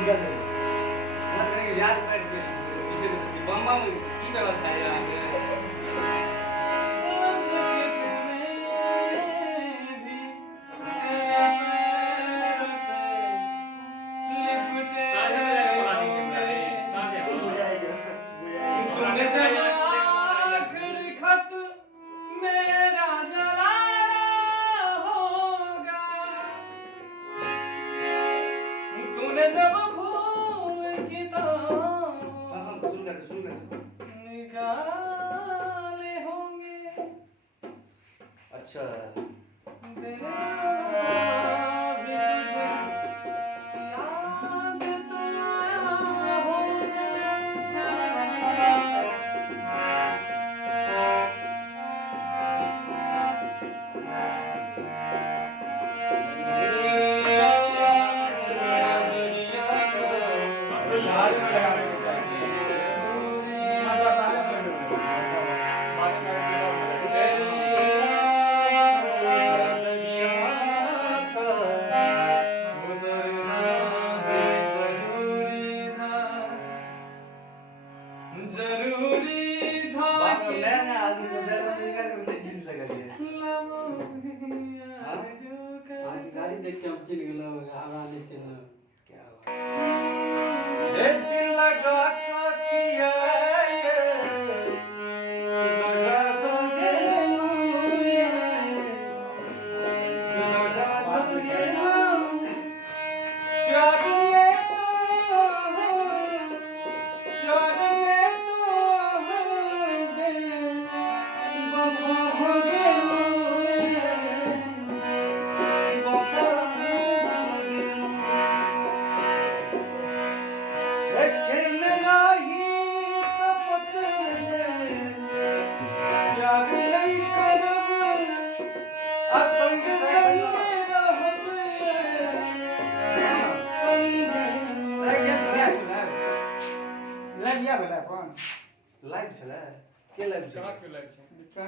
मत करेंगे याद कर के पीछे से बम बम की व्यवस्था है यहाँ पे जब भूल की तो निकाले होंगे अच्छा भी तुझे याद तो आया होगा लाल में लगाने के चाहिए मजा ताले में जरूरी था कि नया आदमी को जरूर निकाल के उन्हें चिन्ह लगा दिया गाड़ी देख के हम चिन्ह गए आगा नहीं चिन्ह क्या बात है दिल लगा का किया ये दगा दोगे दगा दोगे प्यार में तो वफा हो गए वफा हो गए खेलना ही सपत प्यार नहीं करब असंग संग रहब संग लग गया बोला कौन लाइव छले के लाइव चमक के लाइव